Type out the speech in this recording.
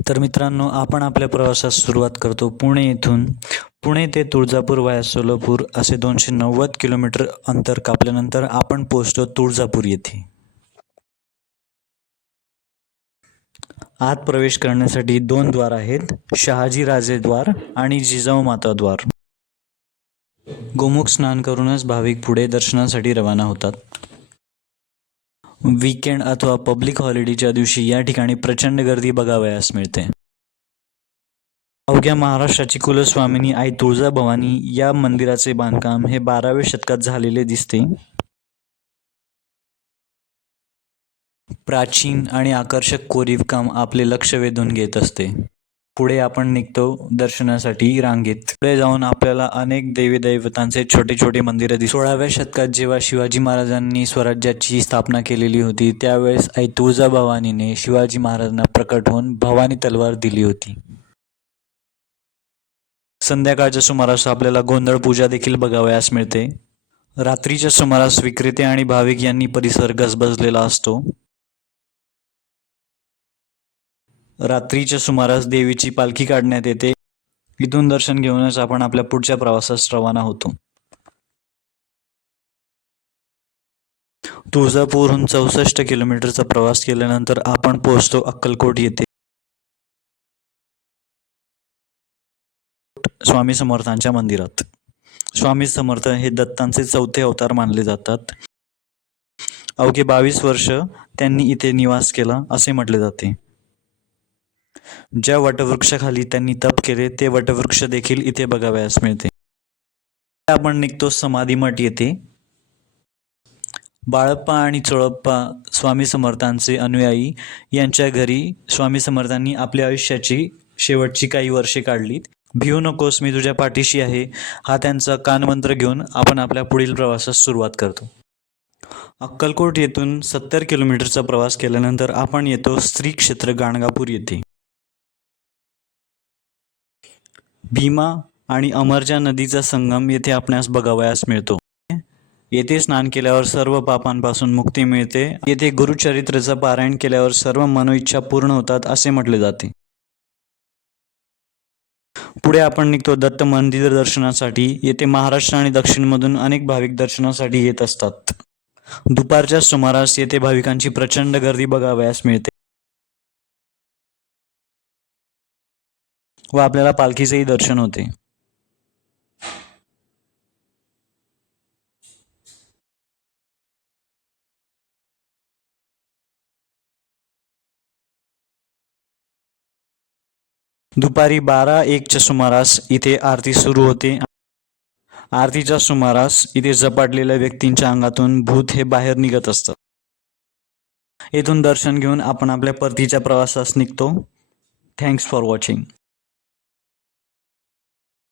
तर मित्रांनो, आपण आपल्या प्रवासास सुरुवात करतो पुणे येथून. पुणे ते तुळजापूर वाया सोलापूर असे 290 किलोमीटर अंतर कापल्यानंतर आपण पोहोचतो तुळजापूर येथे. आत प्रवेश करण्यासाठी 2 द्वार आहेत, शहाजी राजे द्वार आणि जिजाऊ माता द्वार. गोमुख स्नान करूनच भाविक पुढे दर्शनासाठी रवाना होतात. वीकेंड अथवा पब्लिक हॉलिडेच्या दिवशी या ठिकाणी प्रचंड गर्दी बघावयास मिळते. अवघ्या महाराष्ट्राची कुलस्वामिनी आई तुळजाभवानी या मंदिराचे बांधकाम हे 12व्या शतकात झालेले दिसते. प्राचीन आणि आकर्षक कोरीवकाम आपले लक्ष वेधून घेत असते. पुढे आपण निघतो दर्शनासाठी रांगेत. पुढे जाऊन आपल्याला अनेक देवी दैवतांचे छोटे छोटे मंदिरे दिसतात. 16व्या शतकात जेव्हा शिवाजी महाराजांनी स्वराज्याची स्थापना केलेली होती, त्यावेळेस आई तुळजाभवानीने शिवाजी महाराजांना प्रकट होऊन भवानी तलवार दिली होती. संध्याकाळच्या सुमारास आपल्याला गोंधळ पूजा देखील बघावयास मिळते. रात्रीच्या सुमारास विक्रेते आणि भाविक यांनी परिसर गजबजलेला असतो. रात्रीच्या सुमारास देवीची पालखी काढण्यात येते. इथून दर्शन घेऊनच आपण आपल्या पुढच्या प्रवासास रवाना होतो. तुळजापूरहून 64 किलोमीटरचा प्रवास केल्यानंतर आपण पोहोचतो अक्कलकोट येथे. स्वामी समर्थांच्या मंदिरात. स्वामी समर्थ हे दत्तांचे 4थे अवतार मानले जातात. अवघे 22 वर्ष त्यांनी इथे निवास केला असे म्हटले जाते. ज्या वटवृक्षाखाली त्यांनी तप केले ते वटवृक्ष देखील इथे बघावयास मिळते. आपण निघतो समाधी मठ येथे. बाळप्पा आणि चोळप्पा स्वामी समर्थांचे अनुयायी यांच्या घरी स्वामी समर्थांनी आपल्या आयुष्याची शेवटची काही वर्षे काढली. भिवू नकोस, मी तुझ्या पाठीशी आहे, हा त्यांचा कानमंत्र घेऊन आपण आपल्या पुढील प्रवासास सुरुवात करतो. अक्कलकोट येथून 70 किलोमीटरचा प्रवास केल्यानंतर आपण येतो श्री क्षेत्र गाणगापूर येथे. भीमा आणि अमरजा नदीचा संगम येथे आपणास बघावयास मिळतो. येथे स्नान केल्यावर सर्व पापांपासून मुक्ती मिळते. येथे गुरुचरित्राचा पारायण केल्यावर सर्व मनोइच्छा पूर्ण होतात असे म्हटले जाते. पुढे आपण निघतो दत्त मंदिर दर्शनासाठी. येथे महाराष्ट्र आणि दक्षिणमधून अनेक भाविक दर्शनासाठी येत असतात. दुपारच्या सुमारास येथे भाविकांची प्रचंड गर्दी बघावयास मिळते व आपल्याला पालखीचेही दर्शन होते. दुपारी 12-1च्या सुमारास इथे आरती सुरू होते. आरतीच्या सुमारास इथे झपाटलेल्या व्यक्तींच्या अंगातून भूत हे बाहेर निघत असतं. येथून दर्शन घेऊन आपण आपल्या परतीच्या प्रवासास निघतो. Thanks for watching.